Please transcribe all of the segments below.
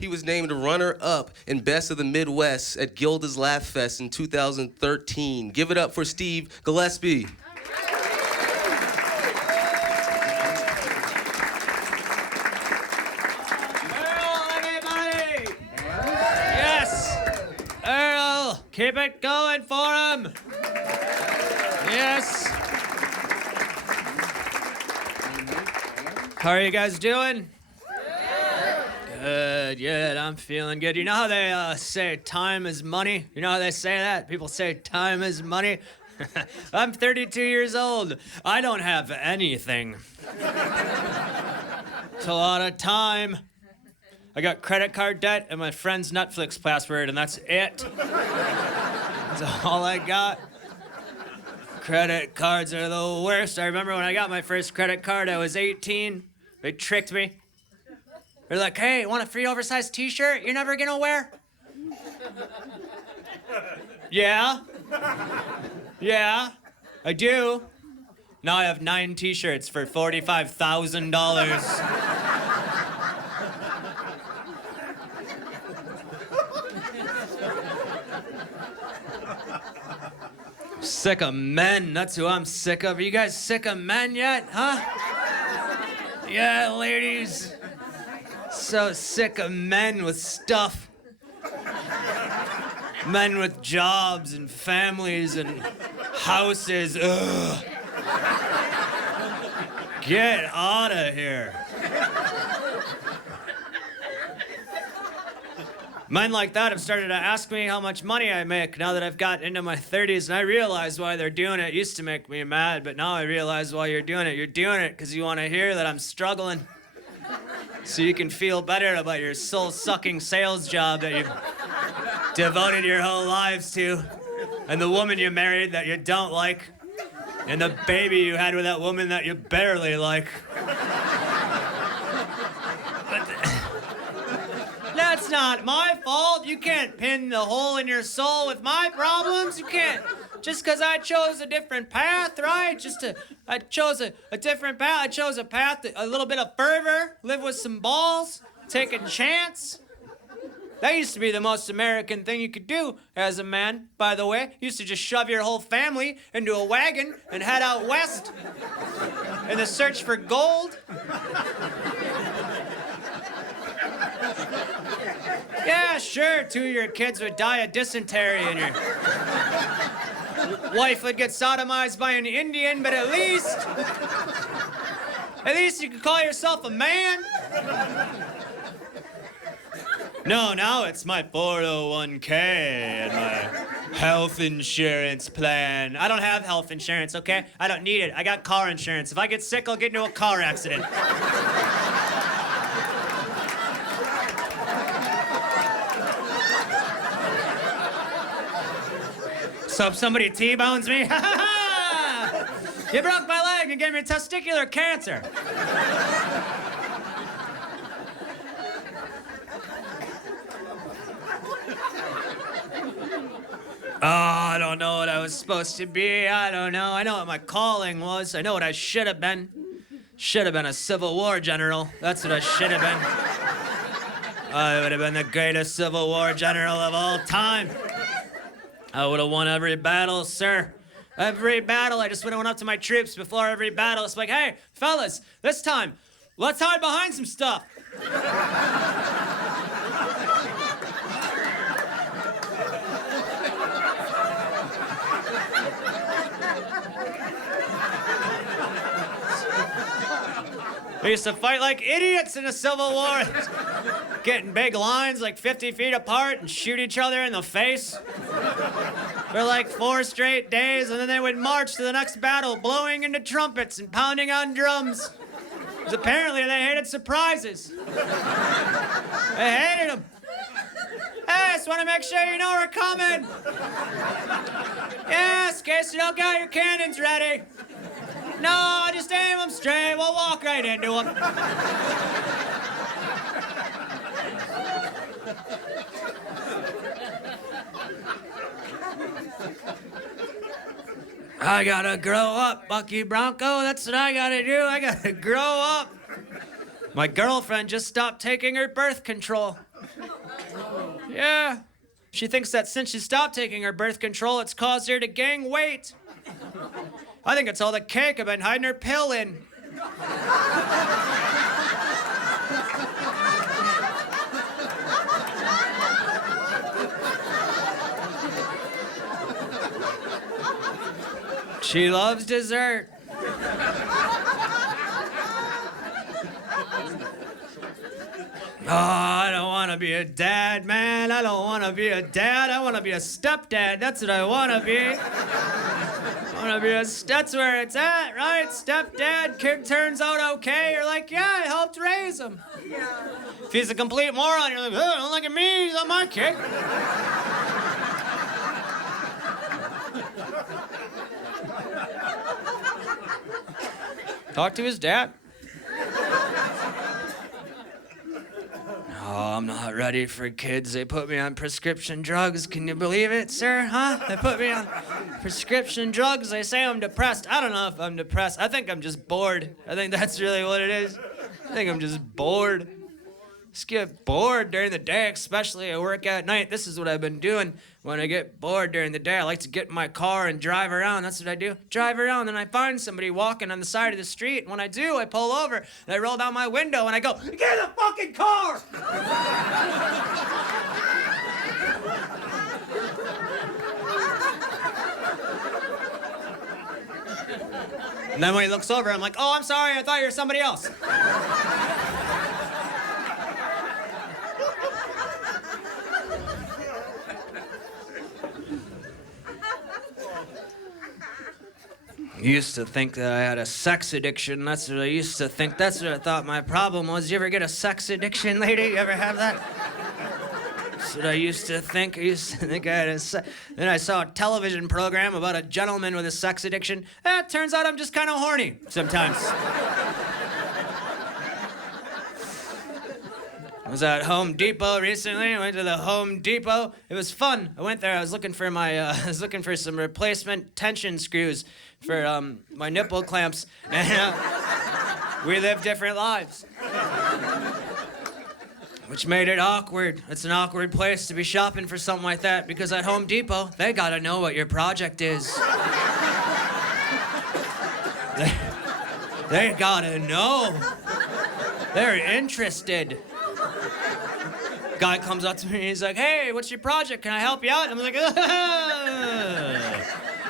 He was named runner-up in Best of the Midwest at Gilda's Laugh Fest in 2013. Give it up for Steve Gillespie. Keep it going for him. Yes. How are you guys doing? Good, good. I'm feeling good. You know how they say time is money? You know how they say that? People say time is money. I'm 32 years old. I don't have anything. It's a lot of time. I got credit card debt and my friend's Netflix password, and that's it. That's all I got. Credit cards are the worst. I remember when I got my first credit card, I was 18. They tricked me. They're like, hey, want a free oversized t-shirt you're never gonna wear? Yeah. Yeah, I do. Now I have 9 t-shirts for $45,000. Sick of men, that's who I'm sick of. Are you guys sick of men yet, huh? Yeah, ladies. So sick of men with stuff. Men with jobs and families and houses. Ugh. Get out of here. Men like that have started to ask me how much money I make now that I've got into my 30s, and I realize why they're doing it. It used to make me mad, but now I realize why you're doing it. You're doing it because you want to hear that I'm struggling, so you can feel better about your soul-sucking sales job that you've devoted your whole lives to, and the woman you married that you don't like, and the baby you had with that woman that you barely like. That's not my fault. You can't pin the hole in your soul with my problems. You can't, just because I chose a different path, right? I chose a different path. I chose a path, a little bit of fervor, live with some balls, take a chance. That used to be the most American thing you could do as a man, by the way. You used to just shove your whole family into a wagon and head out west in the search for gold. Yeah, sure, 2 of your kids would die of dysentery and your wife would get sodomized by an Indian, but at least you could call yourself a man. No, now it's my 401k and my health insurance plan. I don't have health insurance, okay? I don't need it. I got car insurance. If I get sick, I'll get into a car accident. So if somebody T-bones me, you broke my leg and gave me testicular cancer. Oh, I don't know what I was supposed to be. I don't know. I know what my calling was. I know what I should have been. Should have been a Civil War general. That's what I should have been. I would have been the greatest Civil War general of all time. I would have won every battle, sir. Every battle. I just would have went up to my troops before every battle. It's like, hey, fellas, this time, let's hide behind some stuff. We used to fight like idiots in the Civil War. Get in big lines like 50 feet apart and shoot each other in the face for like 4 straight days, and then they would march to the next battle blowing into trumpets and pounding on drums. Because apparently they hated surprises. They hated them. Hey, just want to make sure you know we're coming. Yes, in case you don't got your cannons ready. No, just aim them straight. We'll walk right into them. I gotta grow up, Bucky Bronco. That's what I gotta do. I gotta grow up. My girlfriend just stopped taking her birth control. Yeah. She thinks that since she stopped taking her birth control, it's caused her to gain weight. I think it's all the cake I've been hiding her pill in. She loves dessert. Oh, I don't want to be a dad, man. I don't want to be a dad. I want to be a stepdad. That's what I want to be. That's where it's at, right? Stepdad, kid turns out okay. You're like, yeah, I helped raise him. Yeah. If he's a complete moron, you're like, oh, don't look at me. He's not my kid. Talk to his dad. Oh, I'm not ready for kids. They put me on prescription drugs. Can you believe it, sir? Huh? They put me on prescription drugs. They say I'm depressed. I don't know if I'm depressed. I think I'm just bored. I think that's really what it is. I think I'm just bored. Just get bored during the day, especially I work at night. This is what I've been doing when I get bored during the day. I like to get in my car and drive around. That's what I do. Drive around, and I find somebody walking on the side of the street. And when I do, I pull over, and I roll down my window, and I go, get in the fucking car! And then when he looks over, I'm like, oh, I'm sorry, I thought you were somebody else. I used to think that I had a sex addiction. That's what I used to think. That's what I thought my problem was. You ever get a sex addiction, lady? You ever have that? That's what I used to think. I used to think I had a Then I saw a television program about a gentleman with a sex addiction. It turns out I'm just kind of horny sometimes. I was at Home Depot recently. I went to the Home Depot. It was fun. I went there. I was looking for some replacement tension screws for my nipple clamps, and we live different lives, which made it awkward. It's an awkward place to be shopping for something like that because at Home Depot they gotta know what your project is. They gotta know. They're interested. Guy comes up to me and he's like, hey, what's your project? Can I help you out? And I'm like,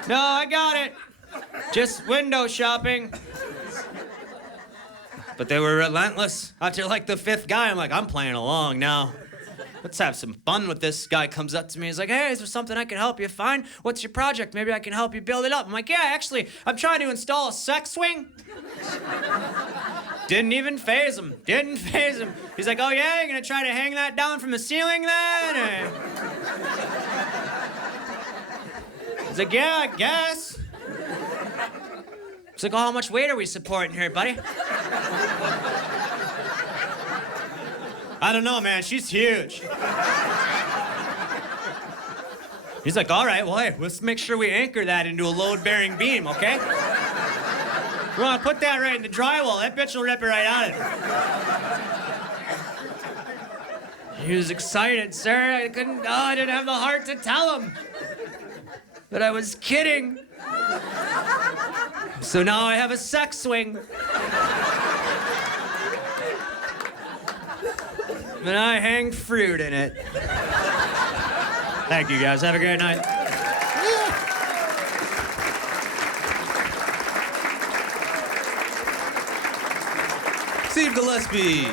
no, I got it. Just window shopping. But they were relentless. After like the fifth guy, I'm like, I'm playing along now. Let's have some fun with this. Guy comes up to me. He's like, hey, is there something I can help you find? What's your project? Maybe I can help you build it up. I'm like, yeah, actually, I'm trying to install a sex swing. Didn't even faze him. He's like, oh yeah, you're gonna try to hang that down from the ceiling then? He's like, yeah, I guess. He's like, oh, how much weight are we supporting here, buddy? I don't know, man, she's huge. He's like, all right, well, hey, let's make sure we anchor that into a load-bearing beam, okay? We want to put that right in the drywall. That bitch will rip it right out of it. He was excited, sir. I didn't have the heart to tell him. But I was kidding. So now I have a sex swing. And I hang fruit in it. Thank you, guys. Have a great night. Steve Gillespie.